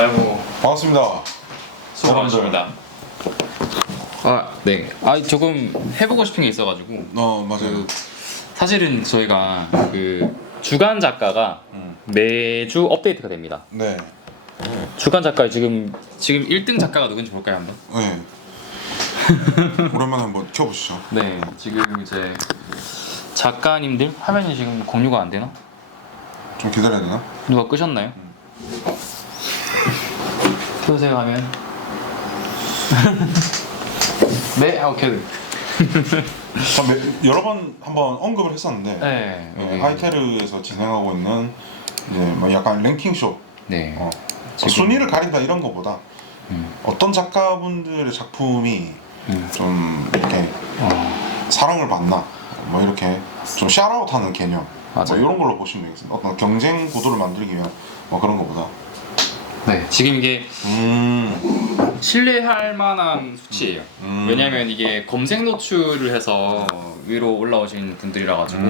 아이고 반갑습니다. 수고 많으십니다. 네. 조금 해보고 싶은 게 있어가지고 맞아요. 사실은 저희가 그 주간 작가가 매주 업데이트가 됩니다. 네. 주간 작가 지금 1등 작가가 누군지 볼까요 한번? 네. 오랜만에 한번 켜보시죠. 네. 지금 이제 작가님들 화면이 지금 공유가 안 되나? 좀 기다려야 되나? 누가 끄셨나요? 켜주세요 하면. 네. 오케이. 여러 번 한번 언급을 했었는데 네. 하이테르에서 진행하고 있는 이제 뭐 약간 랭킹 쇼. 네. 지금 순위를 가린다 이런 거보다 어떤 작가분들의 작품이 좀 이렇게 사랑을 받나 뭐 이렇게 좀 샤라웃하는 개념 뭐 맞아요. 이런 걸로 보시면 되겠습니다. 어떤 경쟁 구도를 만들기 위한 뭐 그런 거보다. 네. 지금 이게 신뢰할 만한 수치예요. 왜냐면 이게 검색 노출을 해서 위로 올라오신 분들이라 가지고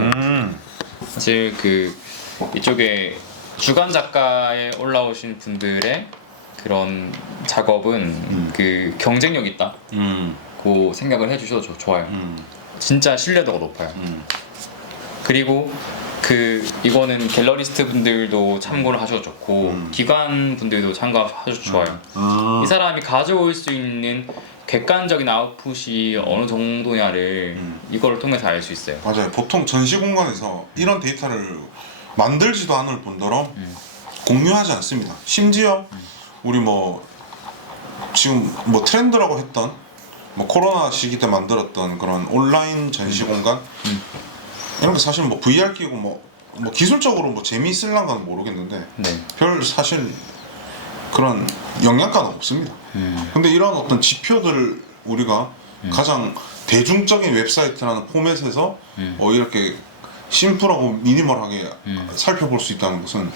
사실 그 이쪽에 주간 작가에 올라오신 분들의 그런 작업은 그 경쟁력 있다고 생각을 해주셔도 좋아요. 진짜 신뢰도가 높아요. 그리고 이거는 갤러리스트 분들도 참고를 하셔도 좋고 기관 분들도 참고하셔도 좋아요. 이 사람이 가져올 수 있는 객관적인 아웃풋이 어느 정도냐를 이거를 통해서 알 수 있어요. 맞아요. 보통 전시 공간에서 이런 데이터를 만들지도 않을 뿐더러 공유하지 않습니다. 심지어 우리 뭐 지금 뭐 트렌드라고 했던 뭐 코로나 시기 때 만들었던 그런 온라인 전시 공간 이런 게 사실 뭐 VR 끼고 뭐 기술적으로 뭐 재미있을란가는 모르겠는데 네. 별 사실 그런 영향가는 없습니다. 근데 이런 어떤 지표들을 우리가 가장 대중적인 웹사이트라는 포맷에서 이렇게 심플하고 미니멀하게 살펴볼 수 있다는 것은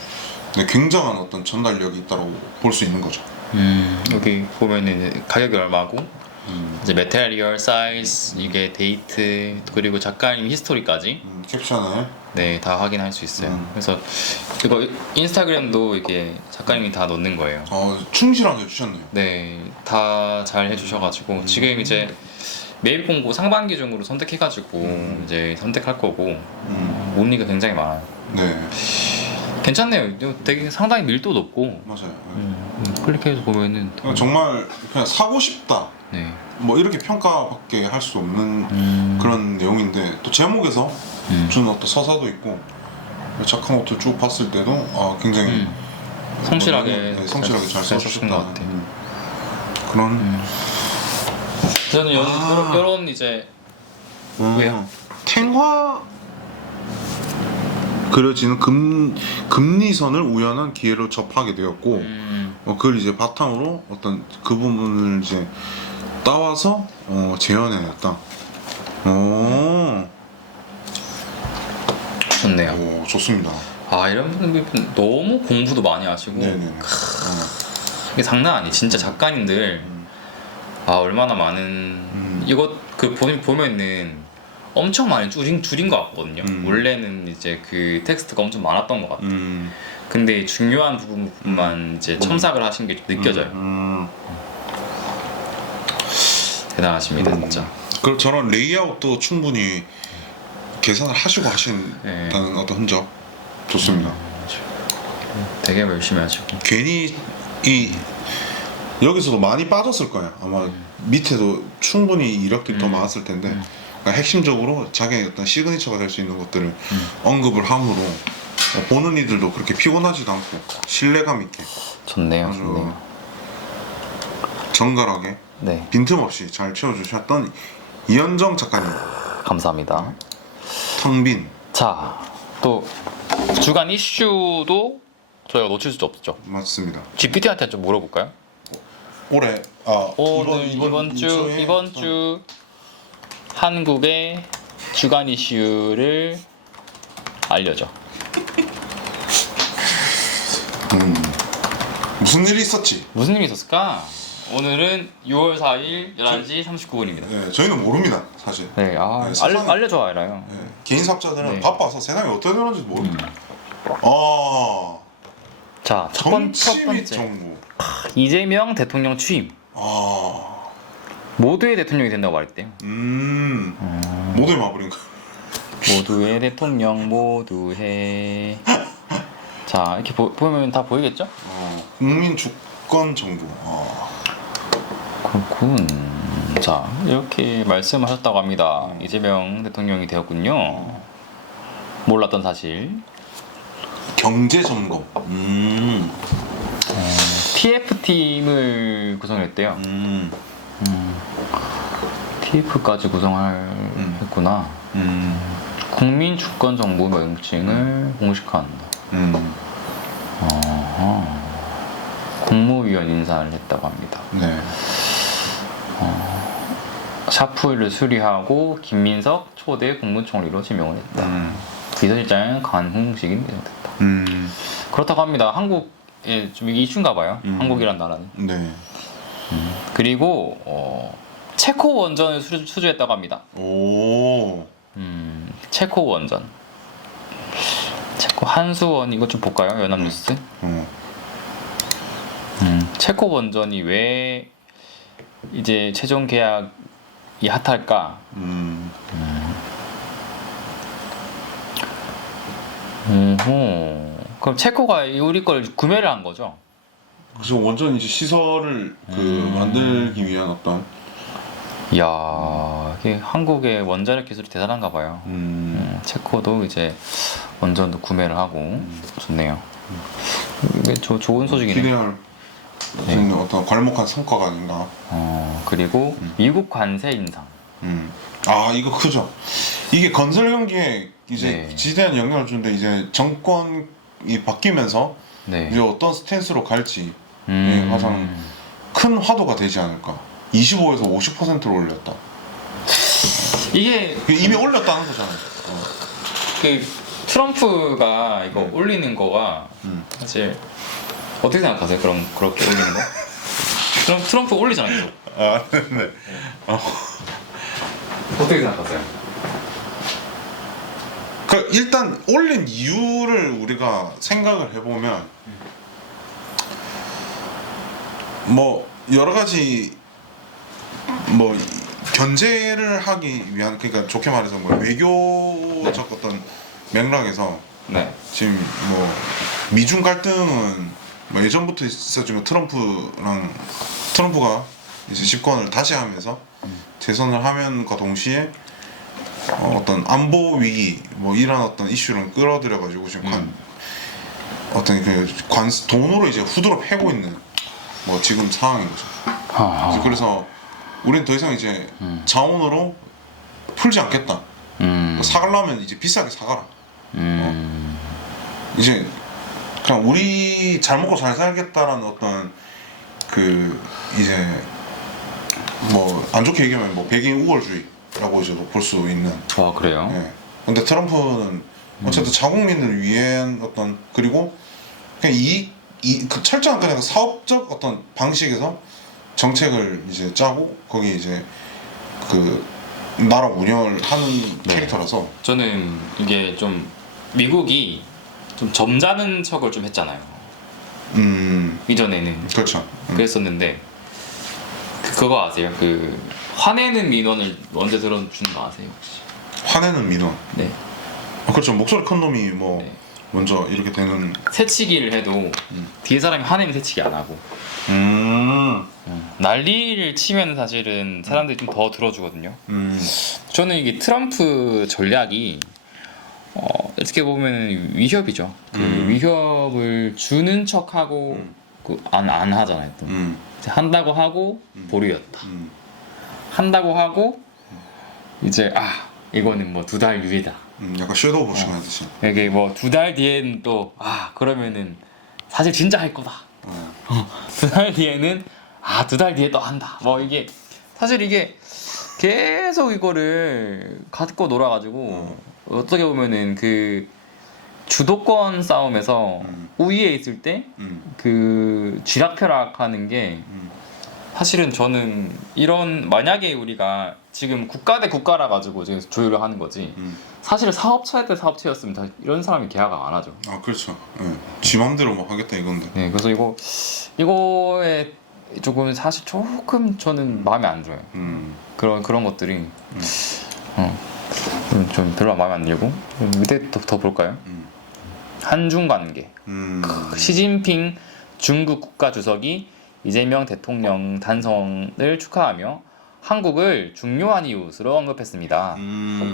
굉장한 어떤 전달력이 있다고 볼 수 있는 거죠. 여기 보면은 가격이 얼마고 이제 메테리얼, 사이즈, 이게 데이트 그리고 작가님 히스토리까지 캡션을 네, 다 확인할 수 있어요. 그래서 이거 인스타그램도 이게 작가님이 다 넣는 거예요. 충실하게 해주셨네요. 네, 다 잘 해주셔가지고 지금 이제 매입 공고 상반기 중으로 선택해가지고 이제 선택할 거고 문의가 굉장히 많아요. 네, 괜찮네요. 이거 되게 상당히 밀도 높고 맞아요. 클릭해서 보면은 정말 그냥 사고 싶다. 네. 뭐 이렇게 평가밖에 할 수 없는 그런 내용인데 또 제목에서 주는 어떤 서사도 있고 착한 것들 쭉 봤을 때도 굉장히 성실하게 성실하게 잘 쓰신 써주셨다. 것 같아요. 그런 저는 이런 이제 왜요? 탱화 그려지는 금리선을 우연한 기회로 접하게 되었고 그걸 이제 바탕으로 어떤 그 부분을 이제 따와서 재현해냈다. 좋네요. 좋습니다. 이런 분들 너무 공부도 많이 하시고 네네. 이게 장난 아니. 진짜 작가님들 얼마나 많은 이거 보면은 엄청 많이 줄인 것 같거든요. 원래는 이제 그 텍스트가 엄청 많았던 것 같아요. 근데 중요한 부분만 이제 첨삭을 하신 게 느껴져요. 대단하십니다, 진짜. 그리고 저런 레이아웃도 충분히 계산을 하시고 하신다는 어떤 흔적 좋습니다. 되게 열심히 하시고. 괜히 여기서도 많이 빠졌을 거예요. 아마 밑에도 충분히 이력들이 더 많았을 텐데 그러니까 핵심적으로 자기의 어떤 시그니처가 될 수 있는 것들을 언급을 함으로 보는 이들도 그렇게 피곤하지도 않고 신뢰감 있게 좋네요. 아주 좋네요. 정갈하게 네. 빈틈없이 잘 채워주셨던 이현정 작가님. 감사합니다. 탕빈. 자, 또 주간 이슈도 저희가 놓칠 수 없죠. 맞습니다. GPT한테 좀 물어볼까요? 올해 이번 주 한국의 주간 이슈를 알려줘. 무슨 일이 있었지? 무슨 일이 있었을까? 오늘은 6월 4일 11시 39분입니다. 네, 저희는 모릅니다, 사실. 네, 알려줘 알아요. 네, 개인 사업자들은 네. 바빠서 세상이 어떻게 되는지 모릅니다. 자, 첫 정치 및 번째 정부. 이재명 대통령 취임. 아, 모두의 대통령이 된다고 말했대요. 모두의 마블인가? 모두의 대통령 모두의. 자, 이렇게 보면 다 보이겠죠? 국민 주권 정부. 그렇군. 자, 이렇게 말씀하셨다고 합니다. 이재명 대통령이 되었군요. 몰랐던 사실. 경제 점검. TF팀을 구성했대요. TF까지 구성했구나. 국민 주권 정부 명칭을 공식화한다. 국무위원 인사를 했다고 합니다. 네. 샤프를 수리하고 김민석 초대 국무총리로 지명을 했다. 비서실장은 간홍식이 내정됐다. 그렇다고 합니다. 한국에 좀 이게 이슈인가 봐요. 한국이란 나라는. 네. 그리고 체코 원전을 수주했다고 합니다. 오. 체코 원전. 체코 한수원 이거 좀 볼까요? 연합뉴스. 체코 원전이 왜 이제 최종 계약이 핫할까? 그럼 체코가 우리 걸 구매를 한 거죠? 그래서 원전 이제 시설을 만들기 위한 어떤. 이야, 이게 한국의 원자력 기술이 대단한가 봐요. 체코도 이제 원전도 구매를 하고 좋네요. 이게 좋은 소식이네. 기대할 어떤 괄목한 성과가 아닌가. 그리고 미국 관세 인상. 아, 이거 크죠. 이게 건설 경기에 이제 네. 지대한 영향을 주는데 이제 정권이 바뀌면서 네. 이제 어떤 스탠스로 갈지 가장 큰 화두가 되지 않을까. 25에서 50%로 올렸다. 이게 이미 올렸다는 거잖아요. 그 트럼프가 이거 올리는 거가 사실 어떻게 생각하세요? 그럼 그렇게 올리는 거? 그럼 트럼프 올리잖아요. 아, 네. 어떻게 생각하세요? 그 일단 올린 이유를 우리가 생각을 해보면 뭐 여러 가지 뭐 견제를 하기 위한, 그러니까 좋게 말해서 뭐 외교적 어떤 맥락에서 네. 지금 뭐 미중 갈등은 뭐 예전부터 있었지만 트럼프가 이제 집권을 다시 하면서 재선을 하면과 동시에 어떤 안보 위기 뭐 이런 어떤 이슈를 끌어들여 가지고 지금 어떤 그 돈으로 이제 후드로 패고 있는 뭐 지금 상황인 거죠. 그래서 우리는 더 이상 이제 자원으로 풀지 않겠다. 사가려면 이제 비싸게 사가라. 이제 그냥 우리 잘 먹고 잘 살겠다라는 어떤 그 이제 뭐 안 좋게 얘기하면 뭐 백인 우월주의라고 이제 볼 수 있는. 아, 그래요? 예. 근데 트럼프는 어쨌든 자국민을 위한 어떤, 그리고 그냥 그 철저한 그냥 사업적 어떤 방식에서 정책을 이제 짜고 거기 이제 그 나라 운영을 하는 캐릭터라서. 저는 이게 좀 미국이 좀 점잖은 척을 좀 했잖아요. 이전에는 그렇죠. 그랬었는데 그거 아세요? 그 화내는 민원을 언제 들어준 거 아세요 혹시? 화내는 민원. 네. 그렇죠. 목소리 큰 놈이 뭐 네. 먼저 이렇게 되는. 새치기를 해도 뒤에 사람이 화내면 새치기 안 하고 난리를 치면 사실은 사람들이 좀 더 들어주거든요. 저는 이게 트럼프 전략이 어떻게 보면 위협이죠. 그 위협을 주는 척하고 안 하잖아요. 또. 한다고 하고 보류였다. 한다고 하고 이제 이거는 뭐 2달 유예다. 약간 섀도우 보시면 하듯이. 이게 뭐 2달 뒤에는 또 그러면은 사실 진짜 할 거다. 2달 뒤에는 2달 뒤에 또 한다. 뭐 이게 사실 이게 계속 이거를 갖고 놀아가지고 어떻게 보면은 그 주도권 싸움에서 우위에 있을 때 그 쥐락펴락하는 게 사실은 저는 이런, 만약에 우리가 지금 국가 대 국가라 가지고 지금 조율을 하는 거지. 사실 사업체 대 사업체였으면 다 이런 사람이 계약을 안 하죠. 아 그렇죠. 예. 지 맘대로 뭐 하겠다 이건데. 네, 그래서 이거에 조금 사실 조금 저는 마음에 안 들어요. 그런 것들이 좀 별로 마음에 안 들고. 밑에 더 볼까요? 한중 관계. 시진핑 중국 국가주석이 이재명 대통령 단성을 축하하며 한국을 중요한 이웃으로 언급했습니다.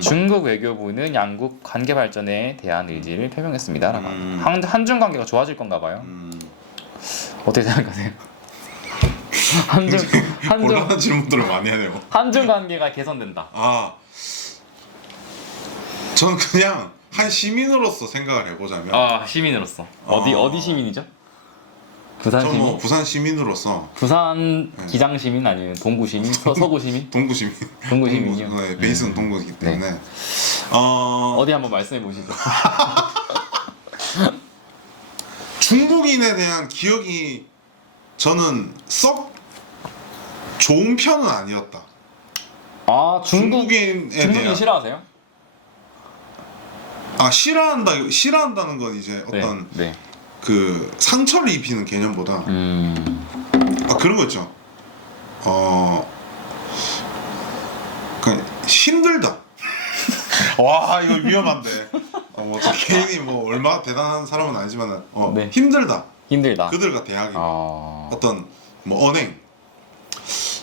중국 외교부는 양국 관계 발전에 대한 의지를 표명했습니다. 한중 관계가 좋아질 건가 봐요. 어떻게 생각하세요? 곤란한 질문들을 많이 하네요. 한중 관계가 개선된다. 아, 저는 그냥 한 시민으로서 생각을 해보자면. 아, 시민으로서 어디 시민이죠? 부산 저는 시민? 뭐 부산 시민으로서. 부산 기장 시민 아니면 동구 시민? 서구 시민? 동구 시민. 동구 시민이요? 네, 베이스는 동구이기 때문에. 네. 어디 한번 말씀해 보시죠. 중국인에 대한 기억이 저는 썩 좋은 편은 아니었다. 아, 중국인에 중국인 대한 싫어하세요? 싫어한다는 건 이제 어떤 네. 그 상처를 입히는 개념보다 그런 거 있죠. 그 힘들다. 와 이거 위험한데. 뭐 개인이 뭐 얼마나 대단한 사람은 아니지만 네. 힘들다. 힘들다. 그들과 대하기. 어떤 뭐 언행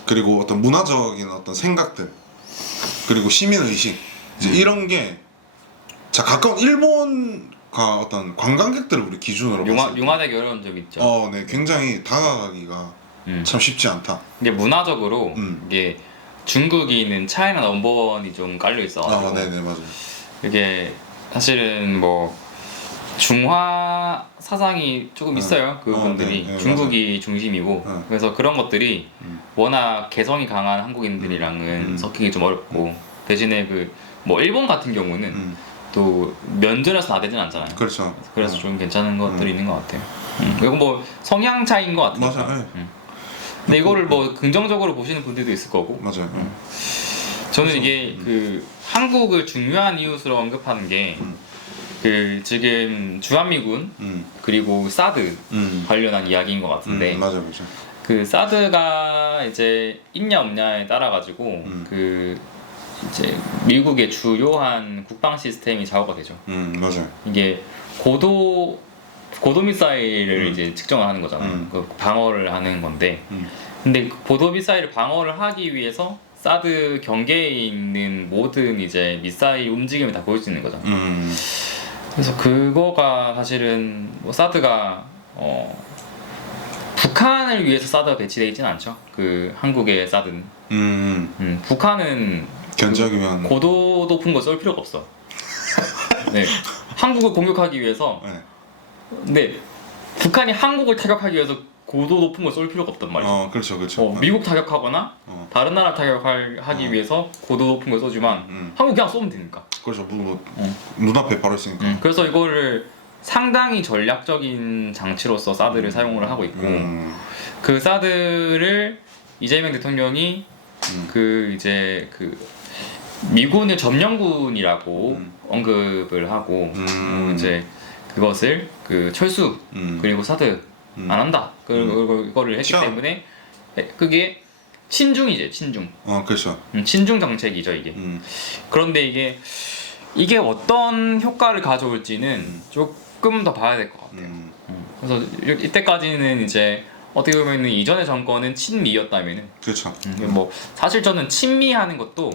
그리고 어떤 문화적인 어떤 생각들 그리고 시민 의식 이제 이런 게 자 가까운 일본과 어떤 관광객들을 우리 기준으로 봤을 때 융화되기 어려운 점이 있죠. 네, 굉장히 다가가기가 참 쉽지 않다. 이게 문화적으로 이게 중국인은 차이나 넘버원이 좀 깔려 있어가지고 네네 맞아요. 이게 사실은 뭐 중화 사상이 조금 있어요. 그분들이 네, 중국이 맞아요. 중심이고 그래서 그런 것들이 워낙 개성이 강한 한국인들이랑은 섞이기 좀 어렵고 대신에 그 뭐 일본 같은 경우는 또 면전에서 나대진 않잖아요. 그렇죠. 그래서 좀 괜찮은 것들이 있는 것 같아요. 이건 뭐 성향 차이인 것 같아요. 맞아요. 근데 이거를 뭐 긍정적으로 보시는 분들도 있을 거고. 맞아요. 저는 이게 그 한국을 중요한 이웃으로 언급하는 게 그 지금 주한미군 그리고 사드 관련한 이야기인 것 같은데 맞아요. 그 사드가 이제 있냐 없냐에 따라 가지고 그 이제 미국의 주요한 국방 시스템이 좌우가 되죠. 맞아요. 이게 고도 미사일을 이제 측정을 하는 거잖아요. 그 방어를 하는 건데 근데 그 고도 미사일을 방어를 하기 위해서 사드 경계에 있는 모든 이제 미사일 움직임을 다 보일 수 있는 거죠. 그래서 그거가 사실은 뭐 사드가 북한을 위해서 사드가 배치되어 있지는 않죠. 그 한국의 사드는. 북한은 견제하기 위한 고도 높은 거 쏠 필요가 없어. 네, 한국을 공격하기 위해서. 네. 근데 북한이 한국을 타격하기 위해서 고도 높은 걸 쏠 필요가 없단 말이죠. 그렇죠. 미국 타격하거나 다른 나라 타격하기 위해서 고도 높은 걸 쏘지만 한국 그냥 쏘면 되니까. 그렇죠. 눈앞에 바로 있으니까. 그래서 이거를 상당히 전략적인 장치로서 사드를 사용을 하고 있고 그 사드를 이재명 대통령이 그 이제 그 미군을 점령군이라고 언급을 하고 이제 그것을 그 철수 그리고 사드 안 한다 그거를 했기 때문에 그게 친중이제 친중. 그렇죠. 친중 정책이죠 이게. 그런데 이게 어떤 효과를 가져올지는 조금 더 봐야 될 것 같아요. 그래서 이때까지는 이제 어떻게 보면 이전의 정권은 친미였다면은 그렇죠. 뭐 사실 저는 친미하는 것도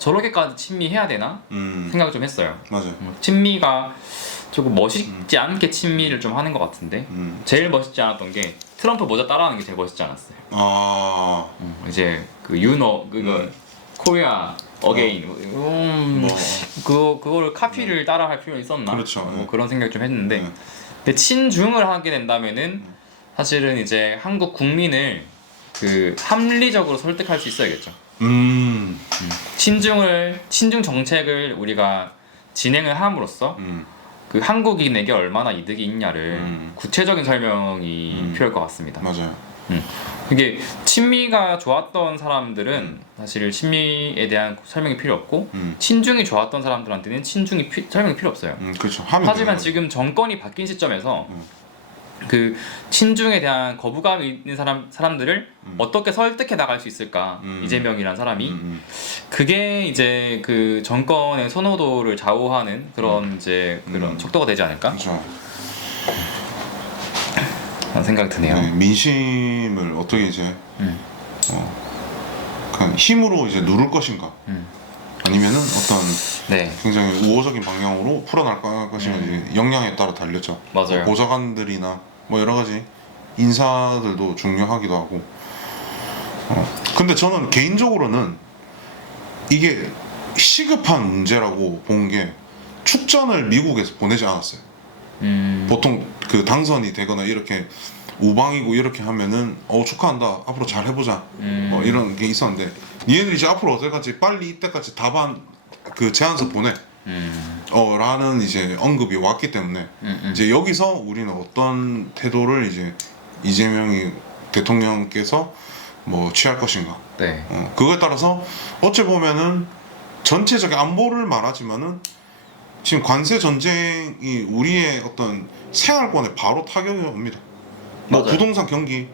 저렇게까지 친미해야 되나 생각을 좀 했어요. 맞아요. 친미가 조금 멋있지 않게 친미를 좀 하는 것 같은데 제일 멋있지 않았던 게 트럼프 모자 따라하는 게 제일 멋있지 않았어요. 이제 그 유너 그거 코리아 어게인 그거를 카피를 따라할 필요 있었나? 그렇죠. 뭐 그런 생각 좀 했는데 근데 친중을 하게 된다면은 사실은 이제 한국 국민을 그 합리적으로 설득할 수 있어야겠죠. 친중 정책을 우리가 진행을 함으로써 그 한국인에게 얼마나 이득이 있냐를 구체적인 설명이 필요할 것 같습니다. 맞아요. 이게 친미가 좋았던 사람들은 사실 친미에 대한 설명이 필요 없고 친중이 좋았던 사람들한테는 친중이 설명이 필요 없어요. 그렇죠. 하지만 지금 정권이 바뀐 시점에서 그 친중에 대한 거부감이 있는 사람들을 어떻게 설득해 나갈 수 있을까? 이재명이란 사람이 그게 이제 그 정권의 선호도를 좌우하는 그런 이제 그런 척도가 되지 않을까? 그렇죠. 그런 생각이 드네요. 네, 민심을 어떻게 이제 그냥 힘으로 이제 누를 것인가? 아니면은 어떤 네. 굉장히 우호적인 방향으로 풀어날 것인가 이제 역량에 따라 달렸죠. 맞아요. 뭐 보좌관들이나 뭐 여러 가지 인사들도 중요하기도 하고. 근데 저는 개인적으로는 이게 시급한 문제라고 본 게 축전을 미국에서 보내지 않았어요. 보통 그 당선이 되거나 이렇게 우방이고 이렇게 하면은 축하한다 앞으로 잘 해보자 뭐 이런 게 있었는데 얘네들이 이제 앞으로 어디까지 빨리 이때까지 답안 그 제안서 보내 라는 이제 언급이 왔기 때문에 이제 여기서 우리는 어떤 태도를 이제 이재명이 대통령께서 뭐 취할 것인가 네. 그거에 따라서 어찌 보면은 전체적인 안보를 말하지만은 지금 관세 전쟁이 우리의 어떤 생활권에 바로 타격이 옵니다. 뭐 맞아요. 부동산 경기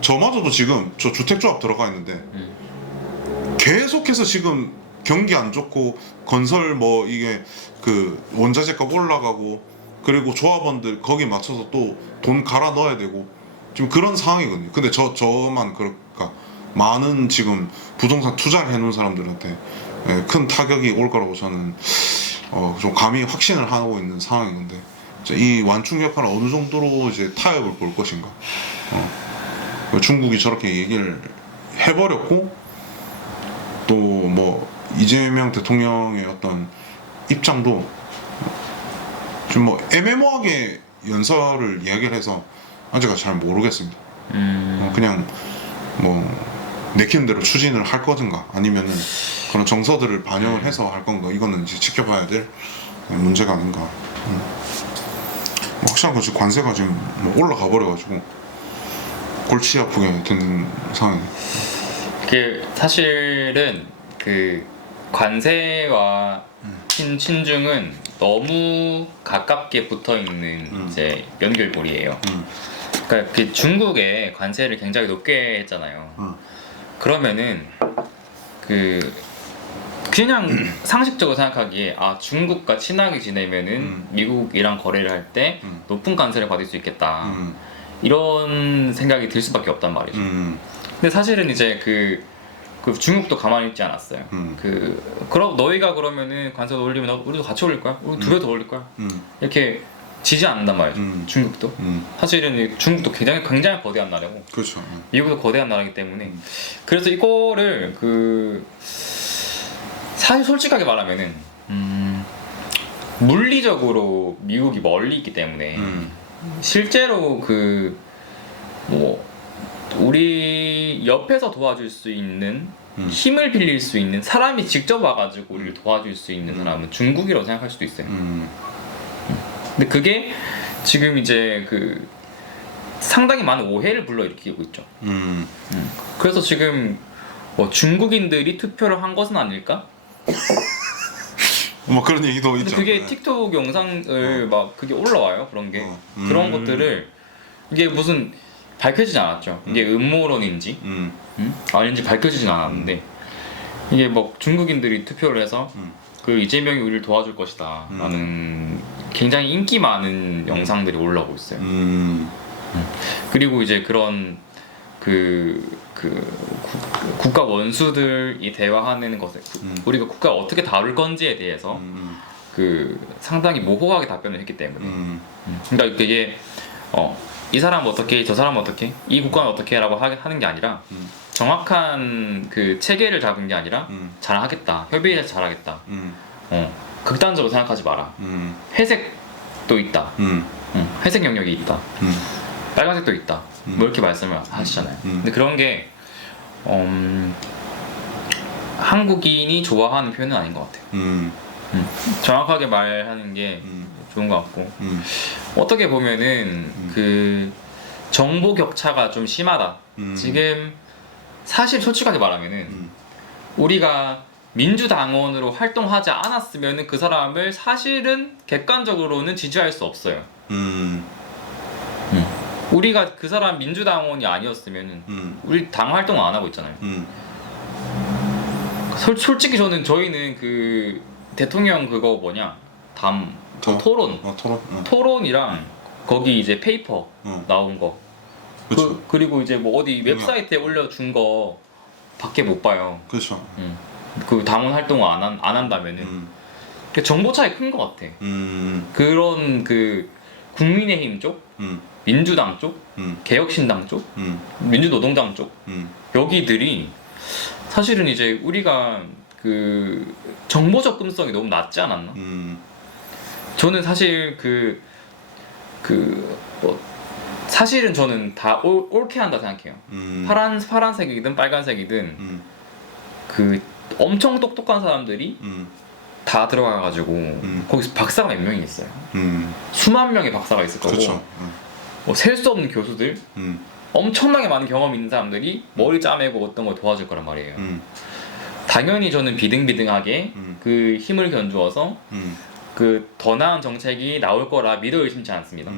저마저도 지금 저 주택조합 들어가 있는데 계속해서 지금 경기 안 좋고 건설 뭐 이게 그 원자재값 올라가고 그리고 조합원들 거기 맞춰서 또 돈 갈아 넣어야 되고 지금 그런 상황이거든요. 근데 저만 그럴까 많은 지금 부동산 투자를 해놓은 사람들한테 큰 타격이 올 거라고 저는 좀 감히 확신을 하고 있는 상황인 건데 이 완충 역할을 어느 정도로 이제 타협을 볼 것인가. 중국이 저렇게 얘기를 해버렸고 또 뭐 이재명 대통령의 어떤 입장도 좀 뭐 애매모호하게 연설을 이야기를 해서 아직 잘 모르겠습니다. 그냥 뭐 내키는 대로 추진을 할 거든가 아니면은 그런 정서들을 반영을 해서 할 건가 이거는 이제 지켜봐야 될 문제가 아닌가. 뭐 확실한 거지 관세가 지금 뭐 올라가 버려가지고 골치 아프게 된 상황이네. 그 사실은 그 관세와 친중은 너무 가깝게 붙어 있는 이제 연결고리예요. 그러니까 그 중국에 관세를 굉장히 높게 했잖아요. 그러면은 그냥 상식적으로 생각하기에 중국과 친하게 지내면은 미국이랑 거래를 할 때 높은 관세를 받을 수 있겠다 이런 생각이 들 수밖에 없단 말이죠. 근데 사실은 이제 그 중국도 가만히 있지 않았어요. 그럼 너희가 그러면은 관세 올리면 우리도 같이 올릴 거야. 우리 2배 더 올릴 거야. 이렇게 지지 않는단 말이죠. 중국도. 사실은 중국도 굉장히 거대한 나라고. 그렇죠. 미국도 거대한 나라이기 때문에 그래서 이거를 사실 솔직하게 말하면은 물리적으로 미국이 멀리 있기 때문에 실제로 뭐 우리 옆에서 도와줄 수 있는 힘을 빌릴 수 있는 사람이 직접 와가지고 우리를 도와줄 수 있는 사람은 중국이라고 생각할 수도 있어요. 근데 그게 지금 이제 상당히 많은 오해를 불러일으키고 있죠. 그래서 지금 뭐 중국인들이 투표를 한 것은 아닐까? 뭐 그런 얘기도 근데 있죠. 그게 틱톡 영상을 막 그게 올라와요. 그런 게 그런 것들을 이게 무슨 밝혀지지 않았죠. 이게 음모론인지 아닌지 밝혀지진 않았는데 이게 뭐 중국인들이 투표를 해서 그 이재명이 우리를 도와줄 것이다 라는 굉장히 인기 많은 영상들이 올라오고 있어요. 그리고 이제 그런 국가 원수들이 대화하는 것에 우리가 국가를 어떻게 다룰 건지에 대해서 상당히 모호하게 답변을 했기 때문에 그러니까 이게 이 사람 어떻게 저 사람 어떻게 이 국가는 어떻게 라고 하는 게 아니라 정확한 그 체계를 잡은 게 아니라 잘하겠다 협의해서 잘하겠다 극단적으로 생각하지 마라 회색도 있다 회색 영역이 있다 빨간색도 있다 뭐 이렇게 말씀을 하시잖아요. 근데 그런 게 한국인이 좋아하는 표현은 아닌 것 같아요. 정확하게 말하는 게 좋은 것 같고 어떻게 보면은 정보 격차가 좀 심하다 지금 사실 솔직하게 말하면은 우리가 민주당원으로 활동하지 않았으면은 그 사람을 사실은 객관적으로는 지지할 수 없어요. 우리가 그 사람 민주당원이 아니었으면은 우리 당 활동 안 하고 있잖아요. 솔직히 저희는 그 대통령 그거 뭐냐 토론 토론이랑 거기 이제 페이퍼 나온 거 그리고 이제 뭐 어디 웹사이트에 올려준 거 밖에 못 봐요. 그렇죠. 그 당원 활동을 안 한다면은 그 정보 차이 큰 것 같아. 그런 그 국민의힘 쪽, 민주당 쪽, 개혁신당 쪽, 민주노동당 쪽 여기들이 사실은 이제 우리가 그 정보 접근성이 너무 낮지 않았나? 저는 사실 뭐 사실은 저는 다 옳게 한다 생각해요. 파란색이든 빨간색이든 그 엄청 똑똑한 사람들이 다 들어가가지고 거기서 박사가 몇 명이 있어요. 수만 명의 박사가 있을 거고 그렇죠. 뭐 셀 수 없는 교수들 엄청나게 많은 경험 있는 사람들이 머리 짜매고 어떤 걸 도와줄 거란 말이에요. 당연히 저는 비등비등하게 그 힘을 견주어서 그 더 나은 정책이 나올 거라 믿어 의심치 않습니다.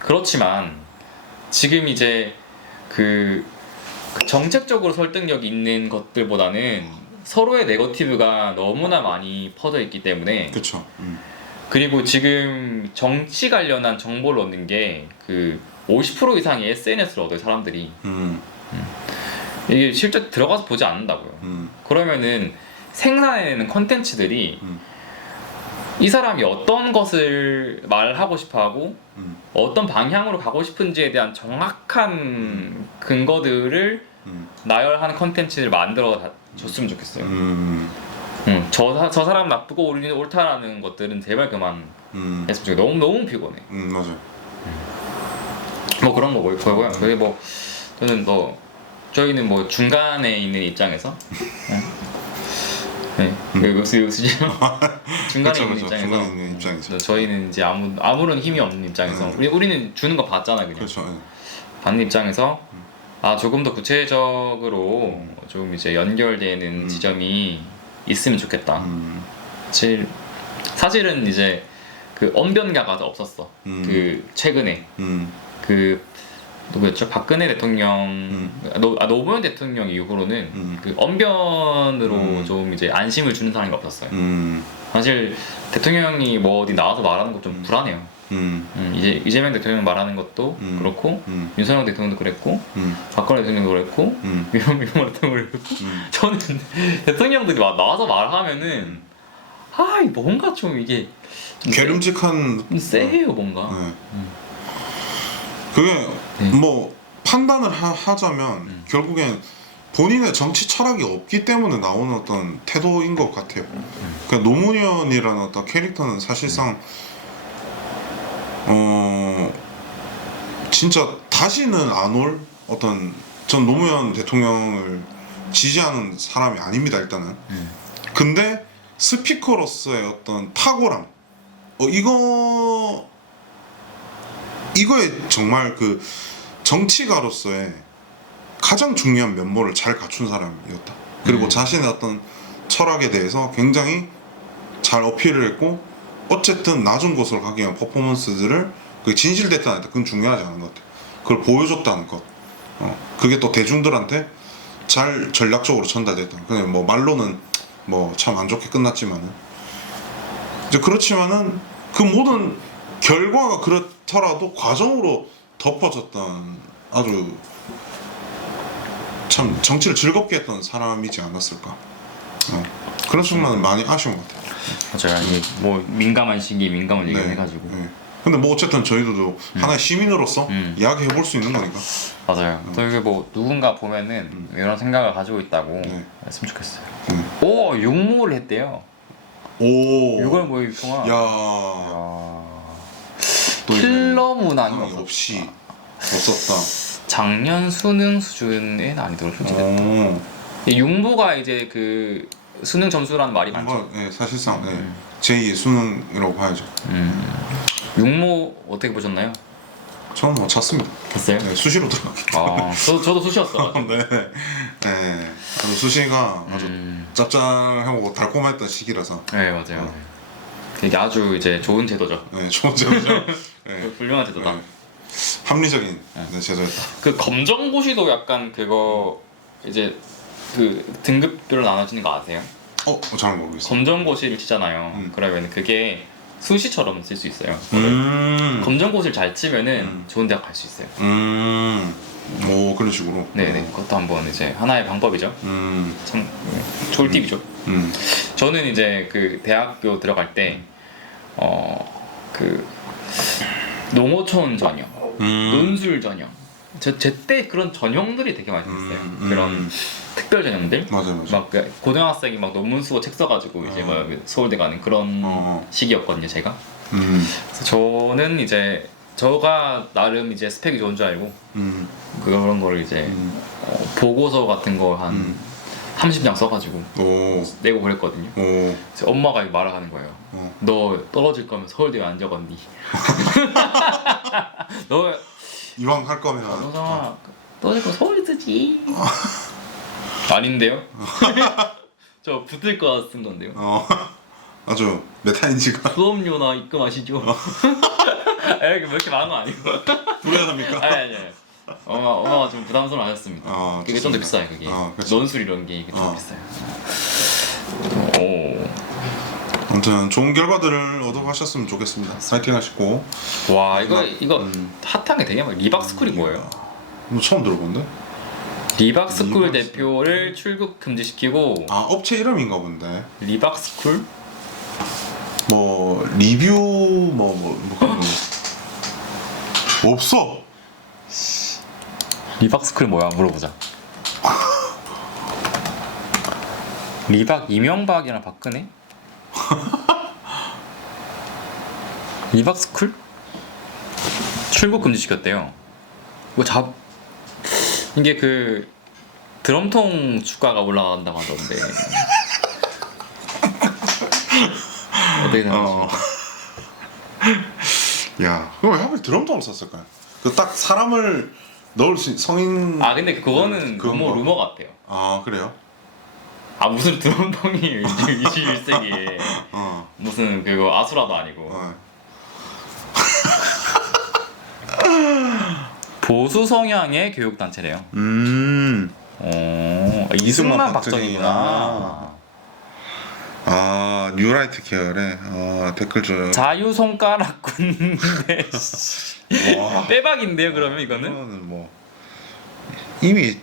그렇지만 지금 이제 그 정책적으로 설득력 있는 것들보다는 서로의 네거티브가 너무나 많이 퍼져 있기 때문에 그렇죠. 그리고 지금 정치 관련한 정보를 얻는 게 그 50% 이상이 SNS를 얻어요 사람들이. 이게 실제 들어가서 보지 않는다고요. 그러면은 생산해내는 컨텐츠들이 이 사람이 어떤 것을 말하고 싶어하고 어떤 방향으로 가고 싶은지에 대한 정확한 근거들을 나열하는 컨텐츠를 만들어 줬으면 좋겠어요. 저 사람 나쁘고 우리는 옳다라는 것들은 제발 그만 했으면 좋겠어요. 너무 피곤해. 맞아요. 뭐 그런 거 보고요. 그게 뭐 저희는 뭐 중간에 있는 입장에서 네, 요새 중간에 있는 입장에서 저희는 이제 아무런 힘이 없는 입장에서 우리는 주는 거 봤잖아 그냥. 그렇죠. 받는 입장에서 조금 더 구체적으로 좀 이제 연결되는 지점이 있으면 좋겠다. 사실은 이제 그 언변가가 없었어. 그 최근에 그 누구였죠? 박근혜 대통령, 노무현 대통령 이후로는 그 언변으로 좀 이제 안심을 주는 사람이 없었어요. 사실 대통령이 뭐 어디 나와서 말하는 거 좀 불안해요. 이제 이재명 대통령 말하는 것도 그렇고 윤석열 대통령도 그랬고 박근혜 대통령도 그랬고 윤석열 대통령도 그랬고 저는 대통령들이 나와서 말하면은 뭔가 좀 이게 좀 괴름직한 세해요 뭔가. 그게 뭐 판단을 하자면 결국엔 본인의 정치 철학이 없기 때문에 나오는 어떤 태도인 것 같아요. 그러니까 노무현이라는 어떤 캐릭터는 사실상 진짜 다시는 안 올 어떤 전 노무현 대통령을 지지하는 사람이 아닙니다 일단은. 근데 스피커로서의 어떤 탁월함 이거에 정말 그 정치가로서의 가장 중요한 면모를 잘 갖춘 사람이었다. 그리고 자신의 어떤 철학에 대해서 굉장히 잘 어필을 했고 어쨌든 낮은 곳으로 가기 위한 퍼포먼스들을 진실됐든 안 됐든 그건 중요하지 않은 것 같아. 그걸 보여줬다는 것. 그게 또 대중들한테 잘 전략적으로 전달됐다. 그냥 뭐 말로는 뭐 참 안 좋게 끝났지만은 이제 그렇지만은 그 모든 결과가 그렇더라도 과정으로 덮어졌던 아주 참 정치를 즐겁게 했던 사람이지 않았을까. 그런 측면은 많이 아쉬운 것 같아요. 맞아요. 이게 뭐 민감한 시기에 민감한 얘기를 해가지고. 근데 뭐 어쨌든 저희도 하나의 시민으로서 이야기해 볼 수 있는 거니까. 맞아요. 또 이게 뭐 누군가 보면은 이런 생각을 가지고 있다고 했으면 좋겠어요. 오, 육모를 했대요. 오. 6월 모임 동안. 야. 킬러 문항이 없이 없었다. 작년 수능 수준의 난이도를 표시했다. 융보가 이제 그 수능 점수라는 말이 많죠. 네, 사실상 제2의 수능이라고 봐야죠. 육모 어떻게 보셨나요? 저는 뭐 찼습니다. 됐어요? 네, 수시로 들어가기. 아, 저도 수시였어. 네, 네. 아주 수시가 아주 짭짤하고 달콤했던 시기라서. 네 맞아요. 이게 아주 이제 좋은 제도죠. 네, 좋은 제도죠. 네. 훌륭한 제도다. 네. 합리적인 네, 제도였다. 그 검정고시도 약간 그거 이제 그 등급별로 나눠지는 거 아세요? 잘 모르겠어요. 검정고시를 치잖아요. 그러면 그게 수시처럼 쓸 수 있어요. 검정고시를 잘 치면은 좋은 대학 갈 수 있어요. 오, 그런 식으로. 네네. 그것도 한번 이제 하나의 방법이죠. 참 좋을 팁이죠. 저는 이제 그 대학교 들어갈 때 그 농어촌 전형, 논술 전형. 제때 그런 전형들이 되게 많이 있어요. 그런 특별 전형들. 맞아요. 막 고등학생이 막 논문 쓰고 책 써가지고 이제 막 서울대 가는 그런 시기였거든요, 제가. 그래서 저는 이제 저가 나름 이제 스펙이 좋은 줄 알고 그런 거를 이제 보고서 같은 거 한 30장 써가지고 내고 그랬거든요. 그래서 엄마가 말을 하는 거예요. 너 떨어질 거면 서울대 왜 안 적었니? 너 이왕 할 거면 너가 떨어질 거면 서울대 쓰지. 아닌데요? 저 붙을 거 쓴 건데요. 아주 메타인지가 수업료나 입금하시죠. 왜 이렇게 많은 거 아니고. 불안합니까? 아니. 엄마가 좀 부담스러워하셨습니다. 그게 좀 더 비싸요. 그게 논술 이런 게 좀 비싸요. 오. 아무튼 좋은 결과들을 얻어가셨으면 좋겠습니다. 파이팅 하시고. 와 이거 핫한 게 되게 많아요. 리박스쿨이 뭐예요? 뭐 처음 들어본데? 리박스쿨 대표를 출국 금지시키고. 업체 이름인가 본데. 리박스쿨? 뭐 리뷰 뭐 그런 거 없어. 리박스쿨 뭐야? 물어보자. 리박 이명박이랑 박근혜? 리박스쿨? 출국 금지시켰대요. 이게 그 드럼통 주가가 올라간다고 하던데. 어떻게 생각하십니까? 야, 그럼 왜 하필 드럼통을 썼을까요? 그 딱 사람을 넣을 수 성인. 근데 그거는 루머 같아요. 그래요? 무슨 드럼통이 21세기에 무슨 그거 아수라도 아니고. 보수 성향의 교육 단체래요. 이승만 박정희구나. 뉴라이트 계열의 댓글 조절. 자유 손가락 군대. 빼박인데요, 그러면 이거는? 뭐 이미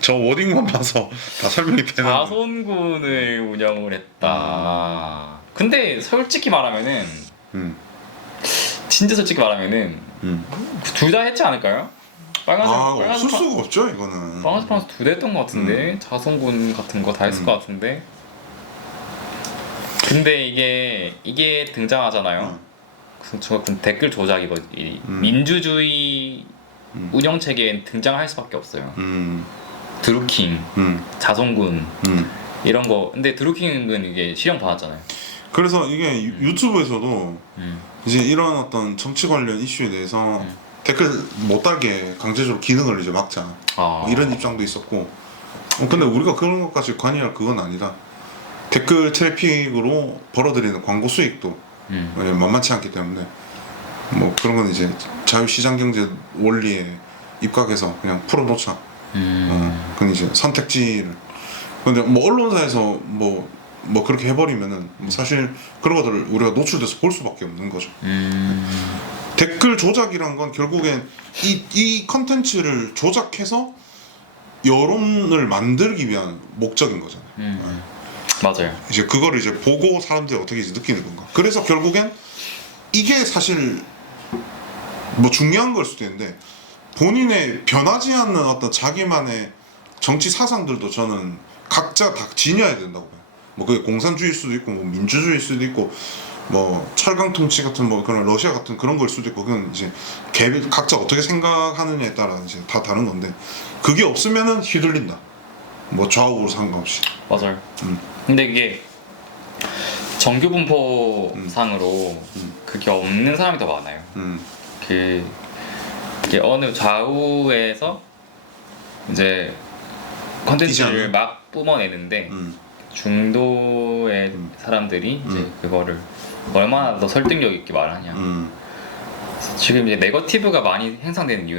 저 워딩만 봐서 다 설명이 되는. 자손군을 운영을 했다. 근데 솔직히 말하면은 진짜 솔직히 말하면은 둘 다 했지 않을까요? 없을 수가 없죠 이거는. 빨간색 파란색 2대 했던 것 같은데 자손군 같은 거 다 했을 것 같은데. 근데 이게 등장하잖아요. 저 댓글 조작이거. 민주주의 운영 체계엔 등장할 수밖에 없어요. 드루킹, 자손군 이런 거. 근데 드루킹은 이게 실형 받았잖아요. 그래서 이게 유튜브에서도 이제 이런 어떤 정치 관련 이슈에 대해서 댓글 못 달게 강제적으로 기능을 이제 막자. 이런 입장도 있었고. 근데 우리가 그런 것까지 관여할 그건 아니다. 댓글 트래픽으로 벌어들이는 광고 수익도 만만치 않기 때문에 뭐 그런 건 이제 자유시장 경제 원리에 입각해서 그냥 풀어놓자. 그건 이제 선택지를. 근데 뭐 언론사에서 뭐 그렇게 해버리면은 사실 그런 것들을 우리가 노출돼서 볼 수밖에 없는 거죠. 댓글 조작이란 건 결국엔 이 컨텐츠를 조작해서 여론을 만들기 위한 목적인 거잖아요. 맞아요. 이제 그거를 이제 보고 사람들이 어떻게 이제 느끼는 건가. 그래서 결국엔 이게 사실 뭐 중요한 걸 수도 있는데 본인의 변하지 않는 어떤 자기만의 정치 사상들도 저는 각자 다 지녀야 된다고 봐요. 뭐 그게 공산주의일 수도 있고 뭐 민주주의일 수도 있고 뭐 철강 통치 같은 뭐 그런 러시아 같은 그런 걸 수도 있고 그건 이제 각자 어떻게 생각하느냐에 따라 이제 다 다른 건데 그게 없으면은 휘둘린다. 뭐 좌우로 상관없이. 맞아요. 근데 이게 정규 분포상으로 그게 없는 사람이 더 많아요. 이게 어느 좌우에서 이제 컨텐츠를 디자인을? 막 뿜어내는데 음. 중도의 사람들이 이제 그거를 얼마나 더 설득력 있게 말하냐. 지금 이제 네거티브가 많이 형성되는 이유는